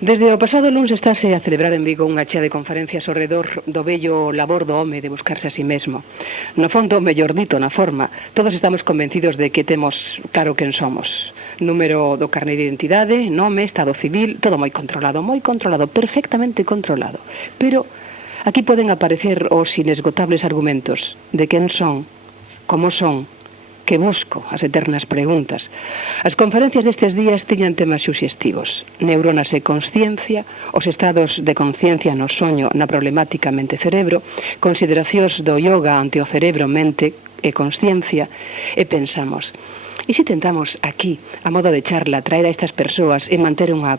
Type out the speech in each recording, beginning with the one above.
Desde o pasado luns estáse a celebrar en Vigo unha chea de conferencias ao redor do bello labor do home de buscarse a si mesmo. No fondo, mellor dito, na forma, todos estamos convencidos de que temos claro quen somos. Número do carné de identidade, nome, estado civil, todo moi controlado, perfectamente controlado. Pero aquí poden aparecer os inesgotables argumentos de quen son, como son, que busco, as eternas preguntas. As conferencias destes días tiñan temas suxestivos: neuronas e consciencia, os estados de conciencia no soño, na problemática mente-cerebro, consideracións do yoga ante o cerebro, mente e consciencia, e pensamos, e se tentamos aquí, a modo de charla, traer a estas persoas e manter unha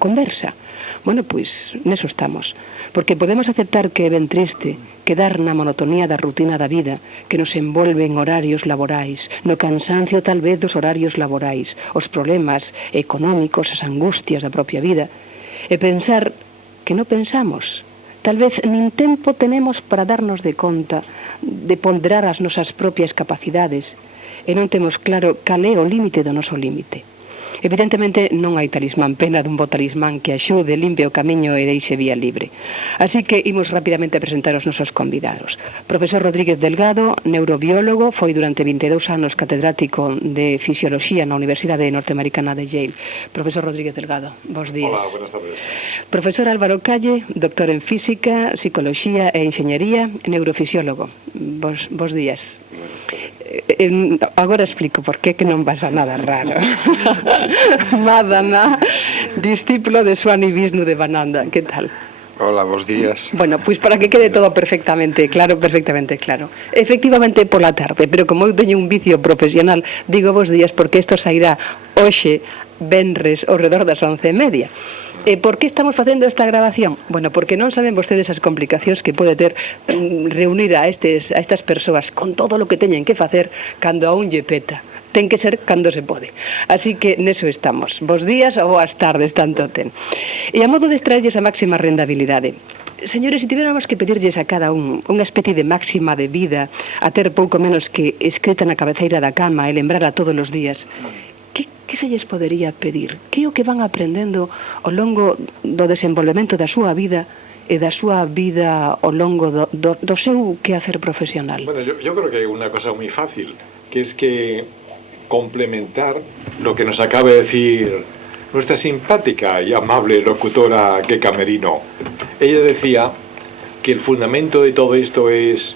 conversa? Bueno, pois, neso estamos. Porque podemos aceptar que é ben triste quedar na monotonía da rutina da vida que nos envolve en horarios laborais, no cansancio tal vez dos horarios laborais, os problemas económicos, as angustias da propia vida, e pensar que non pensamos. Tal vez nin tempo tenemos para darnos de conta de ponderar as nosas propias capacidades e non temos claro cal é o límite do noso límite. Evidentemente non hai talismán, pena dun bo talismán que axude, limpe o camiño e deixe vía libre. Así que imos rapidamente a presentar os nosos convidados. Profesor Rodríguez Delgado, neurobiólogo, foi durante 22 anos catedrático de Fisioloxía na Universidade Norteamericana de Yale. Profesor Rodríguez Delgado, bos días. Hola, buenas tardes. Profesor Álvaro Calle, doctor en Física, Psicología e Enxeñería, neurofisiólogo. Bos días. Agora explico por que non pasa nada raro. Madana, discípulo de Swami Vishnu de Bananda, que tal? Hola, bos días. Bueno, pois para que quede todo perfectamente claro. Efectivamente pola tarde, pero como eu teño un vicio profesional, digo bos días porque isto sairá hoxe, venres, ao redor das 11:30. E por que estamos facendo esta grabación? Bueno, porque non saben vostedes as complicacións que pode ter reunir a estas persoas con todo o que teñen que facer cando a un lle peta. Ten que ser cando se pode. Así que neso estamos. Bos días ou boas tardes, tanto ten. E a modo de extraerlles a máxima rendabilidade. Señores, se tiveramos que pedirlles a cada un unha especie de máxima de vida, a ter pouco menos que escrita na cabeceira da cama e lembrar a todos os días, que se lles podería pedir? Que é o que van aprendendo ao longo do desenvolvemento da súa vida e da súa vida ao longo do seu quehacer profesional? Bueno, yo creo que hay una cosa muy fácil, que es que complementar lo que nos acaba de decir nuestra simpática y amable locutora Keka Merino. Ella decía que el fundamento de todo esto es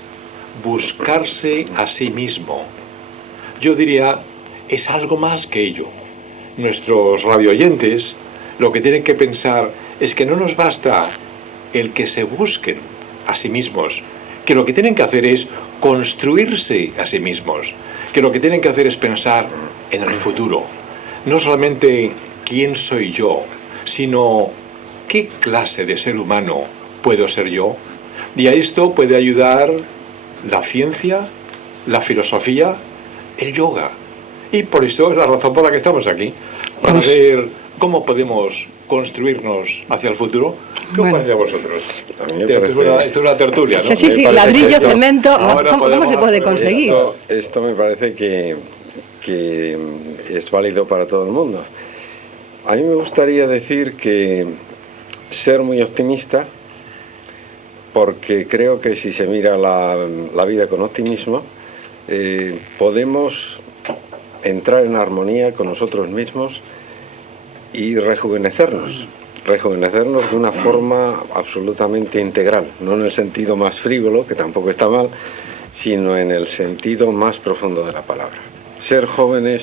buscarse a sí mismo. Yo diría, es algo más que ello. Nuestros radioyentes lo que tienen que pensar es que no nos basta el que se busquen a sí mismos, que lo que tienen que hacer es construirse a sí mismos, que lo que tienen que hacer es pensar en el futuro, no solamente quién soy yo, sino qué clase de ser humano puedo ser yo. Y a esto puede ayudar la ciencia, la filosofía, el yoga. Y por eso es la razón por la que estamos aquí, para ver cómo podemos construirnos hacia el futuro. ¿Qué os parece a vosotros? Esto es una tertulia, ¿no? Sí, ladrillo, cemento, ¿cómo se puede conseguir? Esto me parece que es válido para todo el mundo. A mí me gustaría decir que ser muy optimista, porque creo que si se mira la vida con optimismo, podemos entrar en armonía con nosotros mismos y rejuvenecernos de una forma absolutamente integral, no en el sentido más frívolo, que tampoco está mal, sino en el sentido más profundo de la palabra. Ser jóvenes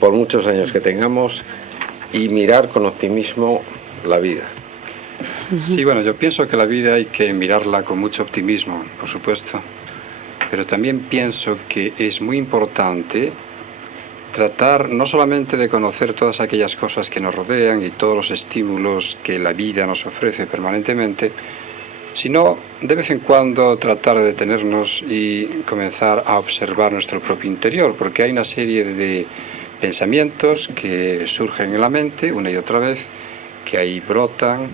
por muchos años que tengamos y mirar con optimismo la vida. Sí, bueno, yo pienso que la vida hay que mirarla con mucho optimismo, por supuesto, pero también pienso que es muy importante tratar no solamente de conocer todas aquellas cosas que nos rodean y todos los estímulos que la vida nos ofrece permanentemente, sino de vez en cuando tratar de detenernos y comenzar a observar nuestro propio interior, porque hay una serie de pensamientos que surgen en la mente una y otra vez, que ahí brotan,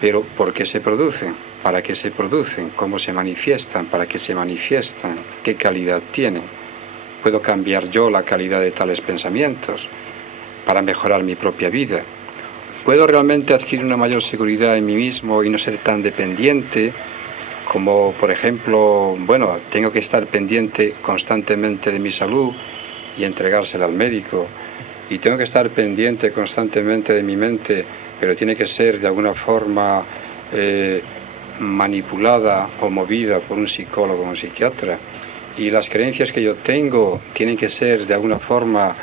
pero ¿por qué se producen? ¿Para qué se producen? ¿Cómo se manifiestan? ¿Para qué se manifiestan? ¿Qué calidad tienen? ¿Puedo cambiar yo la calidad de tales pensamientos para mejorar mi propia vida? ¿Puedo realmente adquirir una mayor seguridad en mí mismo y no ser tan dependiente? Como, por ejemplo, bueno, tengo que estar pendiente constantemente de mi salud y entregársela al médico. Y tengo que estar pendiente constantemente de mi mente, pero tiene que ser de alguna forma manipulada o movida por un psicólogo o un psiquiatra. Y las creencias que yo tengo tienen que ser de alguna forma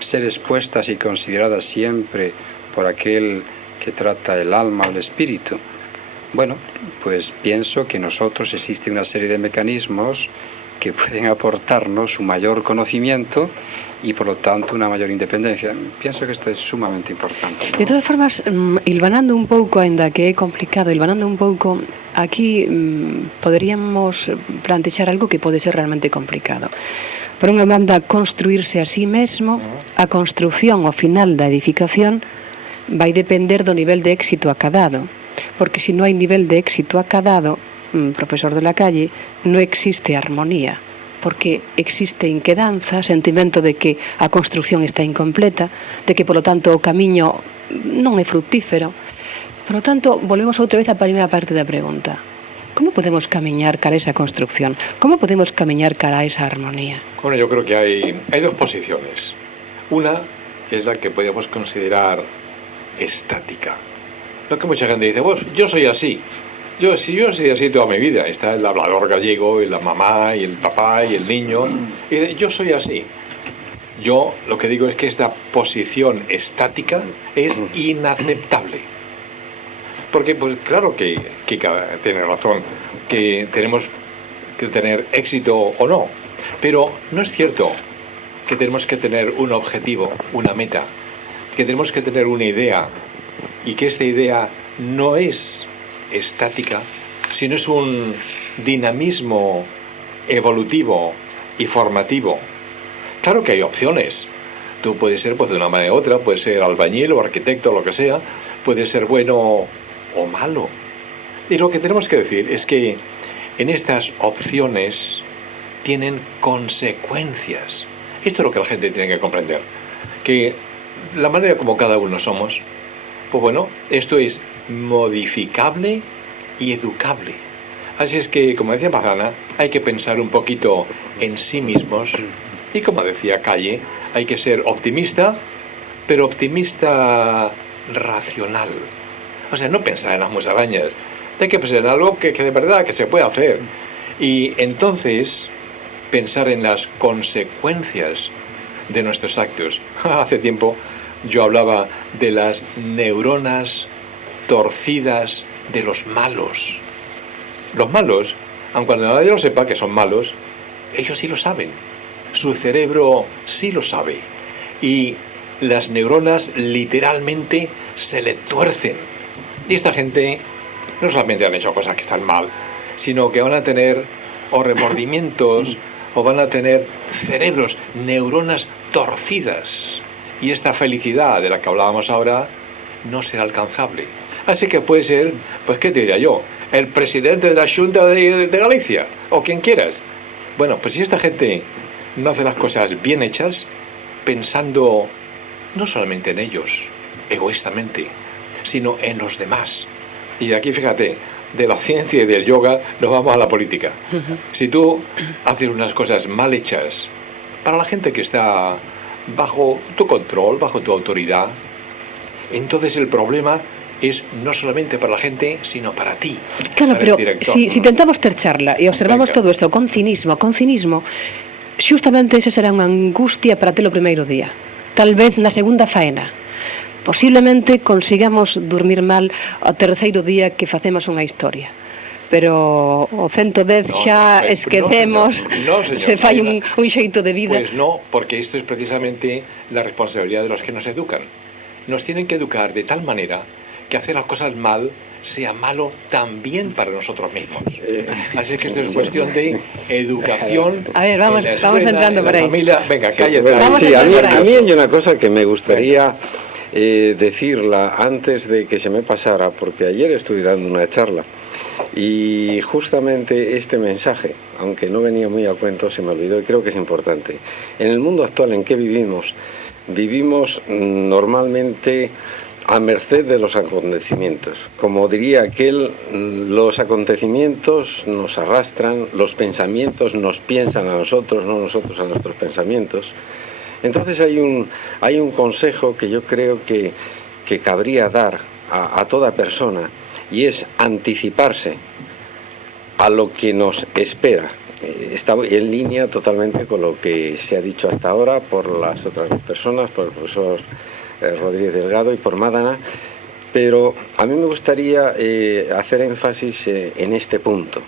ser expuestas y consideradas siempre por aquel que trata el alma, el espíritu. Bueno, pues pienso que nosotros existe una serie de mecanismos que pueden aportarnos un mayor conocimiento y por lo tanto una mayor independencia. Pienso que esto es sumamente importante, ¿no? De todas formas, hilvanando un pouco, ainda que é complicado, hilvanando un pouco, aquí poderíamos plantexar algo que pode ser realmente complicado. Por unha banda, construirse a sí mesmo, a construción ao final da edificación vai depender do nivel de éxito acadado, porque se non hai nivel de éxito acadado, profesor de la Calle, non existe armonía, porque existe inquedanza, sentimento de que a construción está incompleta, de que, polo tanto, o camiño non é fructífero. Por lo tanto, volvemos outra vez á primeira parte da pregunta. ¿Cómo podemos camiñar cara a esa construcción? ¿Cómo podemos camiñar cara a esa armonía? Bueno, yo creo que hay dos posiciones. Una es la que podemos considerar estática. Lo que mucha gente dice, pues yo soy así. Yo soy así toda mi vida. Está el hablador gallego, y la mamá, y el papá, y el niño. Y dice, yo soy así. Yo lo que digo es que esta posición estática es inaceptable. Porque, pues claro que Kika tiene razón, que tenemos que tener éxito o no. Pero no es cierto que tenemos que tener un objetivo, una meta, que tenemos que tener una idea y que esta idea no es estática, sino es un dinamismo evolutivo y formativo. Claro que hay opciones. Tú puedes ser pues, de una manera u otra, puedes ser albañil o arquitecto, lo que sea, puedes ser bueno o malo. Y lo que tenemos que decir es que en estas opciones tienen consecuencias. Esto es lo que la gente tiene que comprender. Que la manera como cada uno somos, pues bueno, esto es modificable y educable. Así es que, como decía Mazana, hay que pensar un poquito en sí mismos. Y como decía Calle, hay que ser optimista, pero optimista racional. O sea, no pensar en las musarañas. Hay que pensar en algo que de verdad que se puede hacer. Y entonces pensar en las consecuencias de nuestros actos. Hace tiempo yo hablaba de las neuronas torcidas de los malos. Los malos, aunque cuando nadie lo sepa que son malos, ellos sí lo saben. Su cerebro sí lo sabe. Y las neuronas literalmente se le tuercen. Y esta gente no solamente han hecho cosas que están mal, sino que van a tener o remordimientos o van a tener cerebros, neuronas torcidas. Y esta felicidad de la que hablábamos ahora no será alcanzable. Así que puede ser, pues qué te diría yo, el presidente de la Xunta de Galicia, o quien quieras. Bueno, pues si esta gente no hace las cosas bien hechas, pensando no solamente en ellos, egoístamente, sino en los demás. Y aquí, fíjate, de la ciencia y del yoga nos vamos a la política. Si tú haces unas cosas mal hechas para la gente que está bajo tu control, bajo tu autoridad, entonces el problema es no solamente para la gente, sino para ti. Claro, para pero si intentamos ter charla e observamos todo isto con cinismo, xustamente eso será unha angustia para ter o primeiro día. Tal vez na segunda faena. Posiblemente consigamos dormir mal ao terceiro día que facemos unha historia. Pero o 110 xa esquecemos, señor, se fai un xeito de vida. Pues no, porque esto es precisamente la responsabilidad de los que nos educan. Nos tienen que educar de tal manera que hacer las cosas mal sea malo también para nosotros mismos. Así que esto es cuestión de educación. A ver, vamos entrando por ahí. Familia. Venga, cállate. Sí, a mí hay una cosa que me gustaría decirla antes de que se me pasara, porque ayer estuve dando una charla y justamente este mensaje, aunque no venía muy a cuento, se me olvidó y creo que es importante. En el mundo actual en que vivimos, vivimos normalmente a merced de los acontecimientos. Como diría aquel, los acontecimientos nos arrastran, los pensamientos nos piensan a nosotros, no nosotros a nuestros pensamientos. Entonces hay un consejo que yo creo que cabría dar a toda persona, y es anticiparse a lo que nos espera. Está en línea totalmente con lo que se ha dicho hasta ahora por las otras personas, por el profesor Rodríguez Delgado y por Madana, pero a mí me gustaría hacer énfasis en este punto.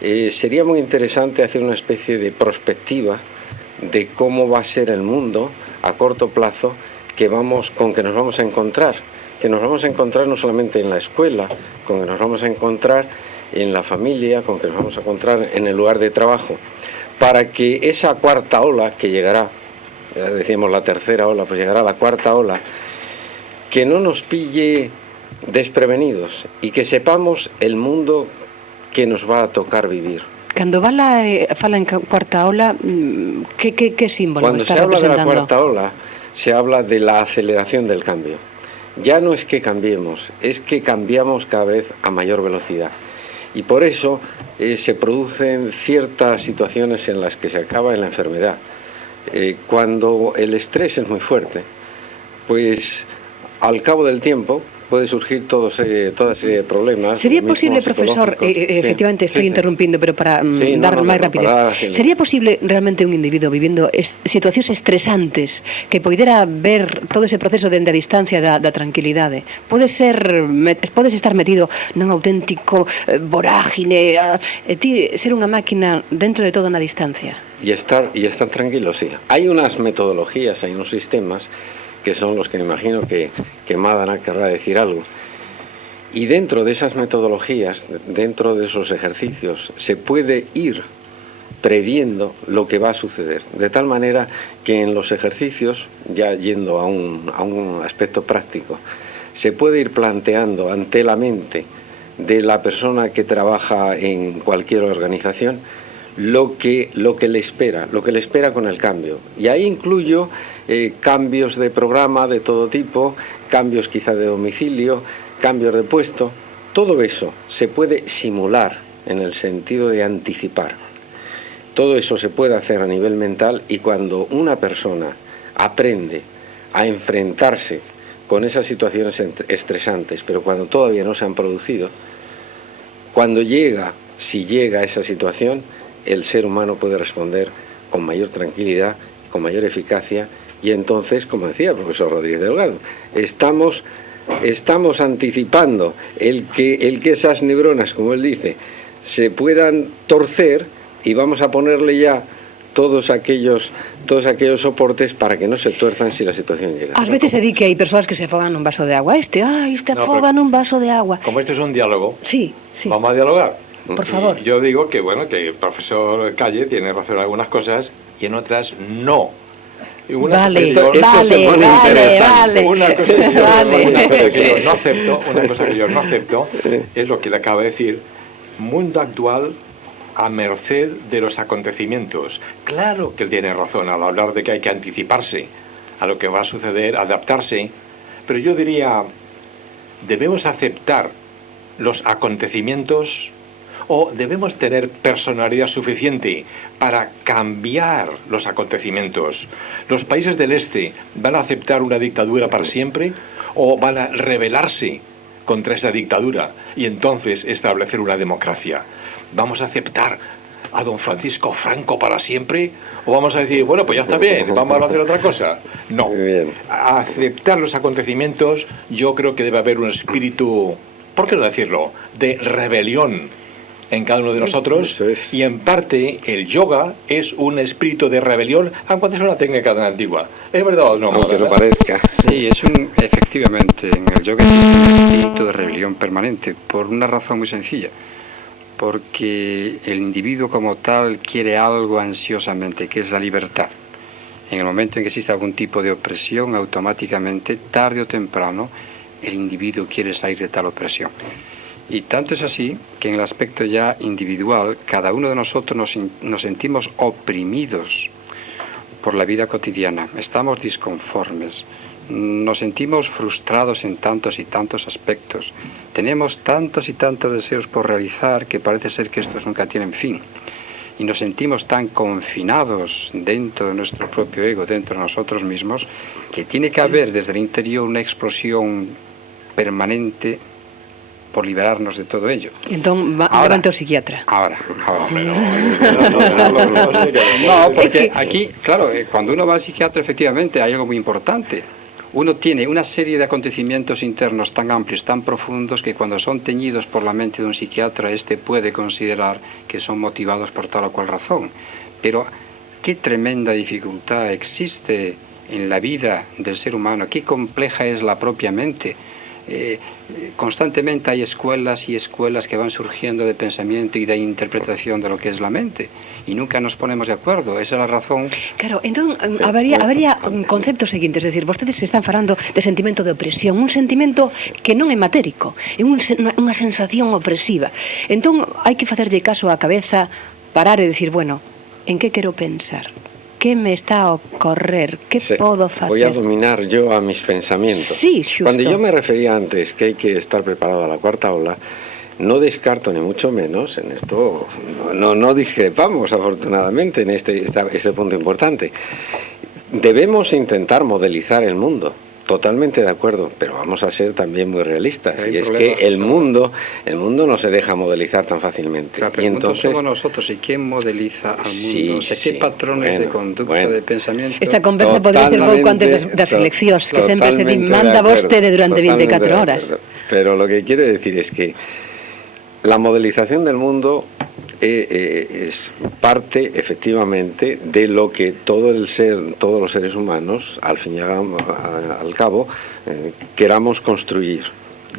Sería muy interesante hacer una especie de prospectiva de cómo va a ser el mundo a corto plazo con que nos vamos a encontrar, no solamente en la escuela, con que nos vamos a encontrar en la familia, con que nos vamos a encontrar en el lugar de trabajo, para que esa cuarta ola que llegará, ya decíamos la tercera ola, pues llegará la cuarta ola, que no nos pille desprevenidos y que sepamos el mundo que nos va a tocar vivir. Cando fala en cuarta ola, que símbolo Cuando está se habla de la representando? cuarta ola, se habla de la aceleración del cambio. Ya no es que cambiemos, es que cambiamos cada vez a mayor velocidad. Y por eso se producen ciertas situaciones en las que se acaba en la enfermedad. Cuando el estrés es muy fuerte, pues al cabo del tiempo puede surgir toda serie de problemas. Sería posible, profesor, efectivamente estoy interrumpindo, pero para dar máis rapidez, sería posible realmente un individuo vivindo situacións estresantes que poidera ver todo ese proceso dende a distancia da tranquilidade? Podes estar metido nun auténtico vorágine, ti ser unha máquina dentro de todo na distancia. Y estar tranquilo, sí. Hay unas metodologías, hay unos sistemas que son los que me imagino que Madana querrá decir algo. Y dentro de esas metodologías, dentro de esos ejercicios, se puede ir previendo lo que va a suceder. De tal manera que en los ejercicios, ya yendo a un aspecto práctico, se puede ir planteando ante la mente de la persona que trabaja en cualquier organización lo que le espera con el cambio. Y ahí incluyo cambios de programa de todo tipo, cambios quizá de domicilio, cambios de puesto. Todo eso se puede simular en el sentido de anticipar. Todo eso se puede hacer a nivel mental, y cuando una persona aprende a enfrentarse con esas situaciones estresantes, pero cuando todavía no se han producido, si llega a esa situación, el ser humano puede responder con mayor tranquilidad, con mayor eficacia, y entonces, como decía el profesor Rodríguez Delgado, estamos anticipando el que esas neuronas, como él dice, se puedan torcer, y vamos a ponerle ya todos aquellos soportes para que no se tuerzan si la situación llega. Ás veces se di que hai persoas que se afogan nun vaso de agua. Este afoga nun vaso de agua. Como este es un diálogo, Sí. vamos a dialogar. Por favor. Y yo digo que el profesor Calle tiene razón en algunas cosas y en otras no. Y una Vale, cosa que yo no acepto es lo que le acaba de decir: mundo actual a merced de los acontecimientos. Claro que él tiene razón al hablar de que hay que anticiparse a lo que va a suceder, adaptarse, pero yo diría, debemos aceptar los acontecimientos, o debemos tener personalidad suficiente para cambiar los acontecimientos. ¿Los países del este van a aceptar una dictadura para siempre, o van a rebelarse contra esa dictadura y entonces establecer una democracia? ¿Vamos a aceptar a don Francisco Franco para siempre, o vamos a decir, bueno, pues ya está bien, vamos a hacer otra cosa? No. A aceptar los acontecimientos, yo creo que debe haber un espíritu, ¿por qué no decirlo?, de rebelión en cada uno de nosotros, y en parte el yoga es un espíritu de rebelión, aunque es una técnica tan antigua. ¿Es verdad o no? Aunque no parezca. Sí, efectivamente, en el yoga existe un espíritu de rebelión permanente, por una razón muy sencilla, porque el individuo como tal quiere algo ansiosamente, que es la libertad. En el momento en que existe algún tipo de opresión, automáticamente, tarde o temprano, el individuo quiere salir de tal opresión. Y tanto es así que en el aspecto ya individual, cada uno de nosotros nos sentimos oprimidos por la vida cotidiana, estamos disconformes, nos sentimos frustrados en tantos y tantos aspectos, tenemos tantos y tantos deseos por realizar que parece ser que estos nunca tienen fin, y nos sentimos tan confinados dentro de nuestro propio ego, dentro de nosotros mismos, que tiene que haber desde el interior una explosión permanente por liberarnos de todo ello. Entón, levante o psiquiatra. Ahora. No, porque aquí, claro, cuando uno va al psiquiatra, efectivamente, hay algo muy importante. Uno tiene una serie de acontecimientos internos tan amplios, tan profundos, que cuando son teñidos por la mente de un psiquiatra, éste puede considerar que son motivados por tal o cual razón. Pero qué tremenda dificultad existe en la vida del ser humano, qué compleja es la propia mente. Constantemente hay escuelas y escuelas que van surgiendo de pensamiento y de interpretación de lo que es la mente, y nunca nos ponemos de acuerdo. Esa es la razón. Claro, entón habería conceptos seguintes, es decir, vostedes se están falando de sentimento de opresión, un sentimento que non é matérico, é unha sensación opresiva. Entón hai que facerlle caso á cabeza, parar e decir, bueno, en que quero pensar? ¿Qué me está a ocurrir? ¿Qué puedo hacer? Voy a dominar yo a mis pensamientos. Sí, justo. Cuando yo me refería antes que hay que estar preparado a la cuarta ola, no descarto ni mucho menos, en esto no discrepamos afortunadamente en este punto importante. Debemos intentar modelizar el mundo. Totalmente de acuerdo, pero vamos a ser también muy realistas. Y es que el mundo no se deja modelizar tan fácilmente. La pregunta somos nosotros, ¿y quién modeliza al mundo? O sea, ¿qué patrones de conducta, de pensamiento? Esta conversa podría ser pouco antes das eleccións, que sempre se manda vostede durante 24 horas. Pero lo que quiero decir es que la modelización del mundo es parte efectivamente de lo que todos los seres humanos al fin y al cabo queramos construir,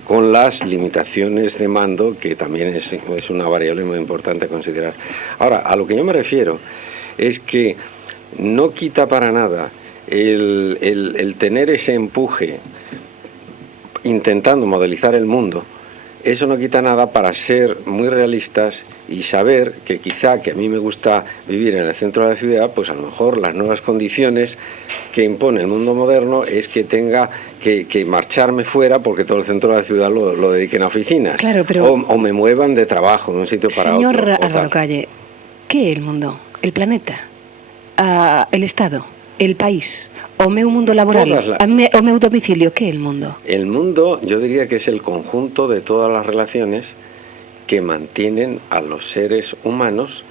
con las limitaciones de mando, que también es una variable muy importante a considerar. Ahora, a lo que yo me refiero es que no quita para nada el tener ese empuje intentando modelizar el mundo. Eso no quita nada para ser muy realistas y saber que quizá, que a mí me gusta vivir en el centro de la ciudad, pues a lo mejor las nuevas condiciones que impone el mundo moderno es que tenga que marcharme fuera porque todo el centro de la ciudad lo dediquen a oficinas. Claro, pero o me muevan de trabajo de un sitio para otro. Señor Álvaro Calle, ¿qué é el mundo? El planeta? El Estado? El país? O meu mundo laboral, o meu domicilio, ¿qué es el mundo? El mundo, yo diría que es el conjunto de todas las relaciones que mantienen a los seres humanos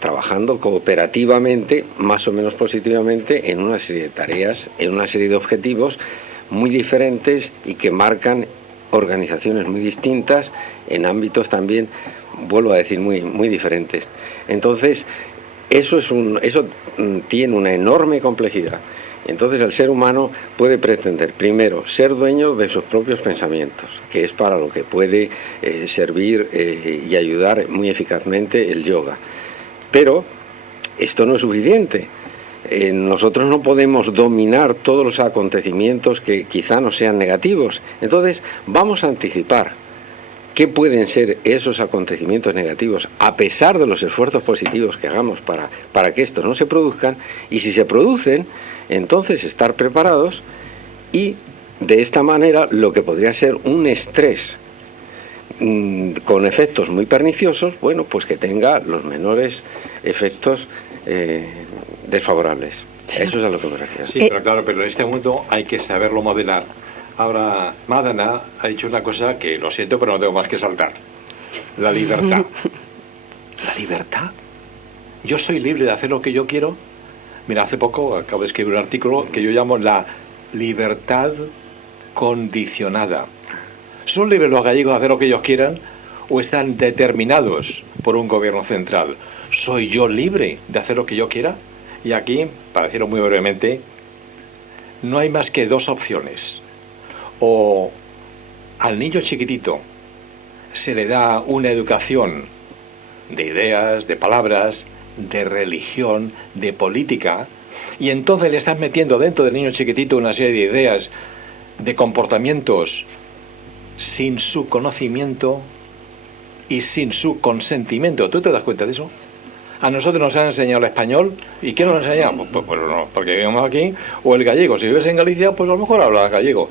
trabajando cooperativamente, más o menos positivamente, en una serie de tareas, en una serie de objetivos muy diferentes y que marcan organizaciones muy distintas en ámbitos también, vuelvo a decir, muy, muy diferentes. Entonces, eso tiene una enorme complejidad. Entonces el ser humano puede pretender, primero, ser dueño de sus propios pensamientos, que es para lo que puede servir y ayudar muy eficazmente el yoga. Pero esto no es suficiente. Nosotros no podemos dominar todos los acontecimientos que quizá no sean negativos. Entonces vamos a anticipar qué pueden ser esos acontecimientos negativos, a pesar de los esfuerzos positivos que hagamos para que estos no se produzcan, y si se producen, entonces estar preparados, y de esta manera lo que podría ser un estrés con efectos muy perniciosos, bueno, pues que tenga los menores efectos desfavorables. Sí. Eso es a lo que me refiero. Sí, pero claro, pero en este mundo hay que saberlo modelar. Ahora, Madana ha dicho una cosa que lo siento, pero no tengo más que saltar. La libertad. ¿La libertad? ¿Yo soy libre de hacer lo que yo quiero? Mira, hace poco acabo de escribir un artículo que yo llamo la libertad condicionada. ¿Son libres los gallegos de hacer lo que ellos quieran o están determinados por un gobierno central? ¿Soy yo libre de hacer lo que yo quiera? Y aquí, para decirlo muy brevemente, no hay más que dos opciones. O al niño chiquitito se le da una educación de ideas, de palabras, de religión, de política, y entonces le estás metiendo dentro del niño chiquitito una serie de ideas, de comportamientos sin su conocimiento y sin su consentimiento. ¿Tú te das cuenta de eso? A nosotros nos han enseñado el español, ¿y qué nos enseñamos? Pues no, porque vivimos aquí, o el gallego. Si vives en Galicia, pues a lo mejor hablas gallego.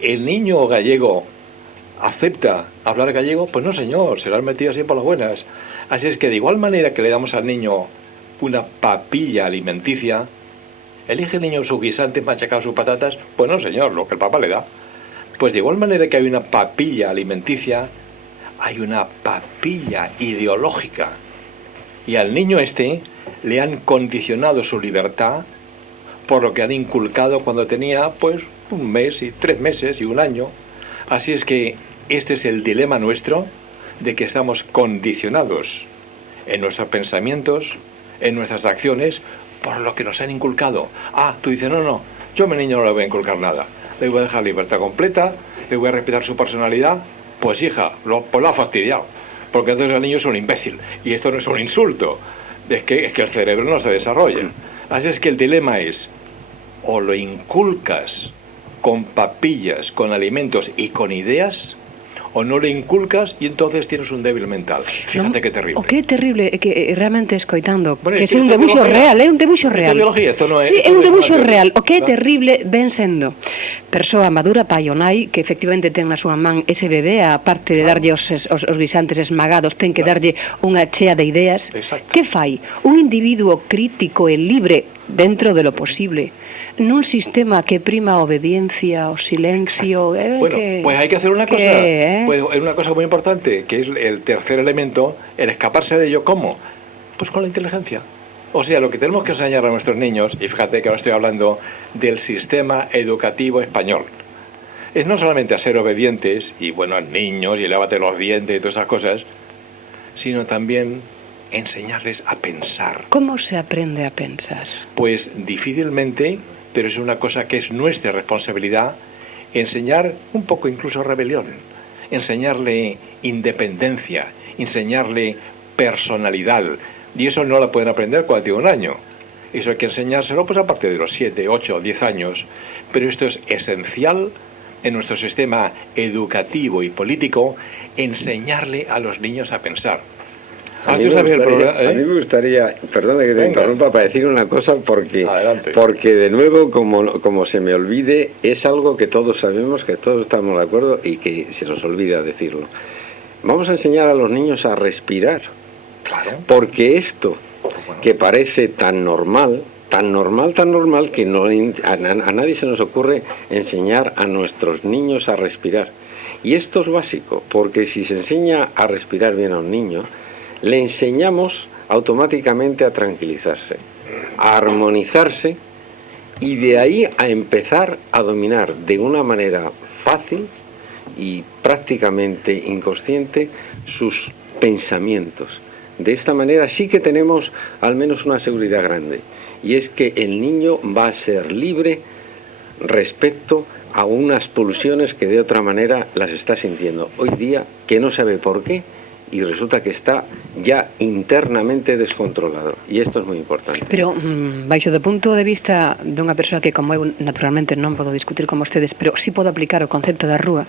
¿El niño gallego acepta hablar gallego? Pues no, señor, se lo han metido así por las buenas. Así es que de igual manera que le damos al niño una papilla alimenticia, ¿elige el niño su guisante machacado, sus patatas? Pues no, señor, lo que el papá le da. Pues de igual manera que hay una papilla alimenticia, hay una papilla ideológica. Y al niño le han condicionado su libertad por lo que han inculcado cuando tenía, pues, 1 mes y 3 meses y 1 año. Así es que este es el dilema nuestro, de que estamos condicionados en nuestros pensamientos, en nuestras acciones, por lo que nos han inculcado. Ah, tú dices, no, yo a mi niño no le voy a inculcar nada. Le voy a dejar libertad completa, le voy a respetar su personalidad. Pues hija, pues lo ha fastidiado. Porque entonces el niño es un imbécil. Y esto no es un insulto. Es que el cerebro no se desarrolla. Así es que el dilema es, o lo inculcas con papillas, con alimentos y con ideas, o no le inculcas y entonces tienes un débil mental. Fíjate qué terrible. O qué terrible, que realmente escoitando, Bueno, que é un debuxo real, é un debuxo real. Biología, esto no es, sí, é un debuxo real. O que é ¿no? terrible ven sendo persoa madura, pai ou nai, que efectivamente ten na súa man ese bebé, a parte de darlle os guisantes esmagados, ten que darlle unha chea de ideas. Exacto. Que fai? Un individuo crítico e libre dentro de lo posible, nun sistema que prima a obediencia, o silencio. Bueno, pues hay que hacer una cosa, pues es una cosa muy importante, que es el tercer elemento, el escaparse de ello. ¿Cómo? Pues con la inteligencia. O sea, lo que tenemos que enseñar a nuestros niños, y fíjate que ahora estoy hablando del sistema educativo español, es no solamente a ser obedientes, y buenos niños, y lávate los dientes y todas esas cosas, sino también enseñarles a pensar. ¿Cómo se aprende a pensar? Pues difícilmente, pero es una cosa que es nuestra responsabilidad, enseñar un poco incluso rebelión, enseñarle independencia, enseñarle personalidad, y eso no la pueden aprender cuando tiene 1 año. Eso hay que enseñárselo pues a partir de los 7, 8, 10 años, pero esto es esencial en nuestro sistema educativo y político, enseñarle a los niños a pensar. A mí me gustaría, perdona que te interrumpa, para decir una cosa, porque de nuevo, como se me olvide, es algo que todos sabemos, que todos estamos de acuerdo y que se nos olvida decirlo. Vamos a enseñar a los niños a respirar. Claro. Porque esto, que parece tan normal, que a nadie se nos ocurre enseñar a nuestros niños a respirar. Y esto es básico, porque si se enseña a respirar bien a un niño, le enseñamos automáticamente a tranquilizarse, a armonizarse, y de ahí a empezar a dominar de una manera fácil y prácticamente inconsciente sus pensamientos. De esta manera sí que tenemos al menos una seguridad grande, y es que el niño va a ser libre respecto a unas pulsiones que de otra manera las está sintiendo hoy día, que no sabe por qué, y resulta que está ya internamente descontrolado, y esto es muy importante. Pero, baixo do punto de vista dunha persoa que, como eu, naturalmente non podo discutir con vostedes, pero sí podo aplicar o concepto da rúa,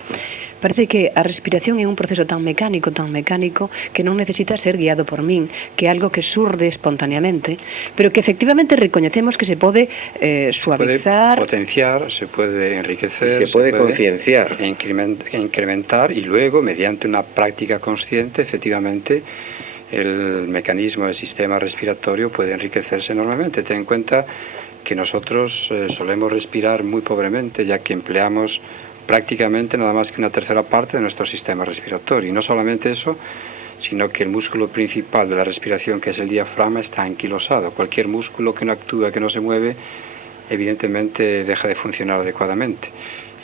parece que a respiración é un proceso tan mecánico, que non necesita ser guiado por min, que é algo que surde espontaneamente, pero que efectivamente recoñecemos que se pode suavizar, se puede potenciar, se puede enriquecer, se puede concienciar, incrementar, y luego, mediante una práctica consciente, efectivamente, el mecanismo del sistema respiratorio puede enriquecerse enormemente. Ten en cuenta que nosotros solemos respirar muy pobremente, ya que empleamos prácticamente nada más que una tercera parte de nuestro sistema respiratorio. Y no solamente eso, sino que el músculo principal de la respiración, que es el diafragma, está anquilosado. Cualquier músculo que no actúa, que no se mueve, evidentemente deja de funcionar adecuadamente.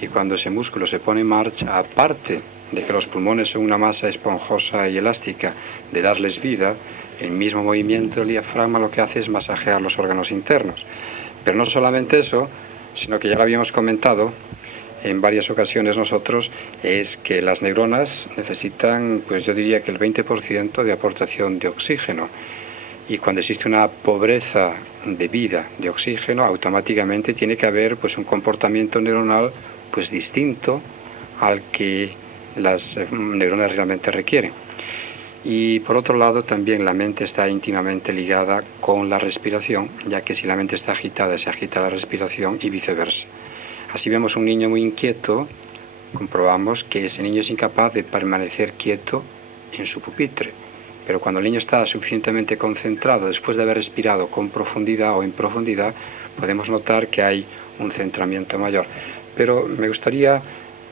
Y cuando ese músculo se pone en marcha, aparte de que los pulmones son una masa esponjosa y elástica, de darles vida, el mismo movimiento del diafragma lo que hace es masajear los órganos internos. Pero no solamente eso, sino que ya lo habíamos comentado en varias ocasiones nosotros, es que las neuronas necesitan, pues yo diría que el 20% de aportación de oxígeno. Y cuando existe una pobreza de vida de oxígeno, automáticamente tiene que haber pues un comportamiento neuronal pues distinto al que las neuronas realmente requieren. Y por otro lado, también la mente está íntimamente ligada con la respiración, ya que si la mente está agitada, se agita la respiración y viceversa. Así vemos un niño muy inquieto, comprobamos que ese niño es incapaz de permanecer quieto en su pupitre. Pero cuando el niño está suficientemente concentrado, después de haber respirado con profundidad o en profundidad, podemos notar que hay un centramiento mayor. Pero me gustaría,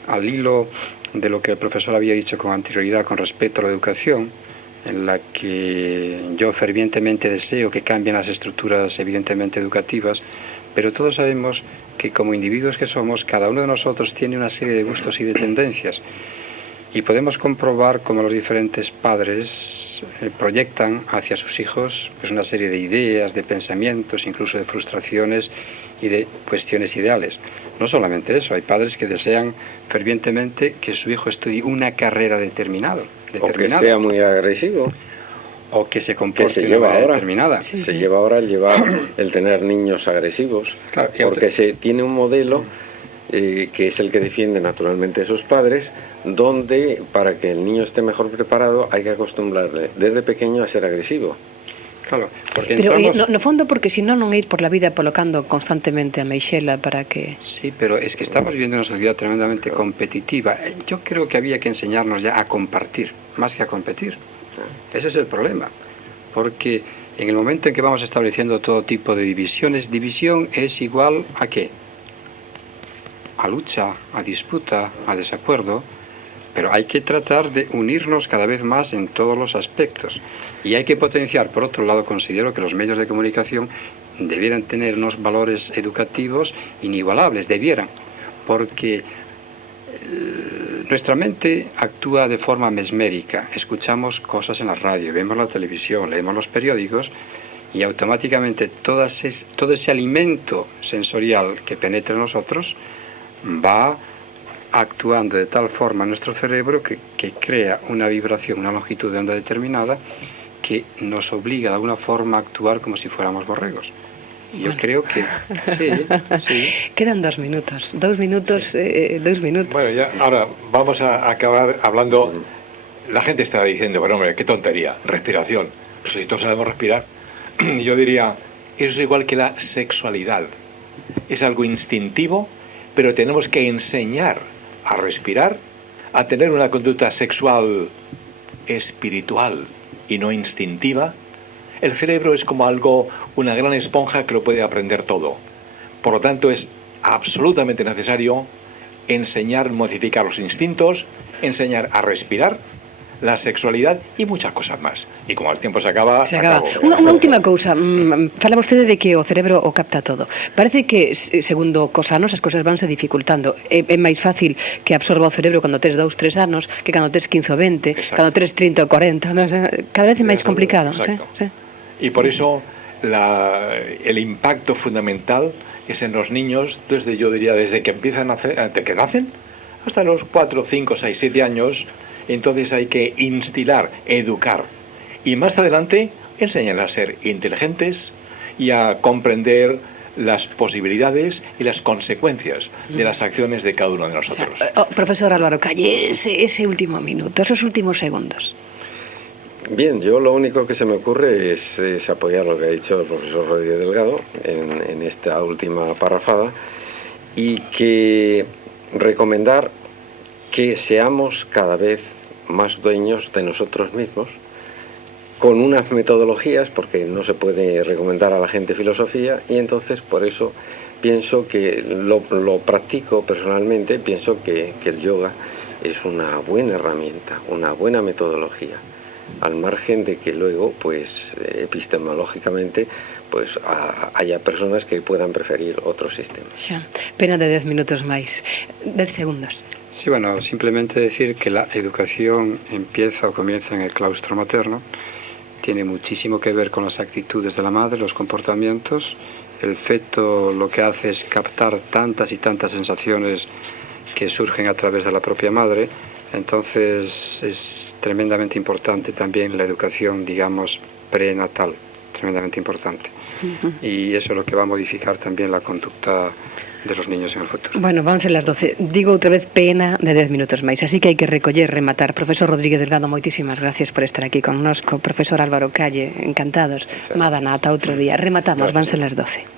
al hilo de lo que el profesor había dicho con anterioridad con respecto a la educación, en la que yo fervientemente deseo que cambien las estructuras evidentemente educativas, pero todos sabemos que como individuos que somos, cada uno de nosotros tiene una serie de gustos y de tendencias. Y podemos comprobar cómo los diferentes padres proyectan hacia sus hijos pues una serie de ideas, de pensamientos, incluso de frustraciones y de cuestiones ideales. No solamente eso, hay padres que desean fervientemente que su hijo estudie una carrera determinada. O que sea muy agresivo. O que se comporte de una manera determinada. Se lleva ahora el tener niños agresivos, claro, porque se tiene un modelo que es el que defiende naturalmente esos padres, donde para que el niño esté mejor preparado hay que acostumbrarle desde pequeño a ser agresivo. Claro, porque pero entramos... no fondo porque si no ir por la vida colocando constantemente a Meixela para que... Sí, pero es que estamos viviendo una sociedad tremendamente competitiva. Yo creo que había que enseñarnos ya a compartir, más que a competir. Ese es el problema, porque en el momento en que vamos estableciendo todo tipo de divisiones, división es igual a ¿qué? A lucha, a disputa, a desacuerdo, pero hay que tratar de unirnos cada vez más en todos los aspectos. Y hay que potenciar, por otro lado, considero que los medios de comunicación debieran tener unos valores educativos inigualables, porque nuestra mente actúa de forma mesmérica. Escuchamos cosas en la radio, vemos la televisión, leemos los periódicos y automáticamente todo ese alimento sensorial que penetra en nosotros va actuando de tal forma en nuestro cerebro que crea una vibración, una longitud de onda determinada que nos obliga de alguna forma a actuar como si fuéramos borregos. Yo creo que sí. Quedan 2 minutos. 2 minutos, sí. 2 minutos. Bueno, ya, ahora vamos a acabar hablando. La gente está diciendo, bueno, hombre, qué tontería, respiración. Pues si todos sabemos respirar. Yo diría, eso es igual que la sexualidad. Es algo instintivo, pero tenemos que enseñar a respirar, a tener una conducta sexual espiritual y no instintiva. El cerebro es como una gran esponja que lo puede aprender todo. Por lo tanto, es absolutamente necesario enseñar, modificar los instintos, enseñar a respirar, la sexualidad y muchas cosas más. Y como el tiempo se acaba... Unha última cousa. Fala vostede de que o cerebro o capta todo. Parece que, segundo cos anos, as cousas vanse dificultando. É máis fácil que absorba o cerebro cando tes 2, 3 anos que cando tes 15 ou 20, exacto, cando tes 30 ou 40. No? Cada vez é máis complicado. Exacto. Sí. Y por eso el impacto fundamental es en los niños, desde que empiezan a nacer, desde que nacen, hasta los 4, 5, 6, 7 años. Entonces hay que instilar, educar y más adelante enseñar a ser inteligentes y a comprender las posibilidades y las consecuencias de las acciones de cada uno de nosotros. Profesor Álvaro Calle, ese último minuto, esos últimos segundos. Bien, yo lo único que se me ocurre es apoyar lo que ha dicho el profesor Rodríguez Delgado en esta última parrafada y que recomendar que seamos cada vez más dueños de nosotros mismos, con unas metodologías, porque no se puede recomendar a la gente filosofía, y entonces por eso pienso que lo practico personalmente, pienso que el yoga es una buena herramienta, una buena metodología, al margen de que luego, pues epistemológicamente, pues haya personas que puedan preferir otros sistemas. Xa, pena de 10 minutos máis, 10 segundos. Sí, bueno, simplemente decir que la educación empieza o comienza en el claustro materno, tiene muchísimo que ver con las actitudes de la madre, los comportamientos. El feto lo que hace es captar tantas y tantas sensaciones que surgen a través de la propia madre, entonces es tremendamente importante también la educación, digamos, prenatal, tremendamente importante. Y eso es lo que va a modificar también la conducta de los niños en el futuro. Bueno, vanse las 12. Digo outra vez pena de 10 minutos máis, así que hai que recoller, rematar. Profesor Rodríguez Delgado, moitísimas gracias por estar aquí connosco. Profesor Álvaro Calle, encantados. Madana, ata outro día. Rematamos, vanse las 12.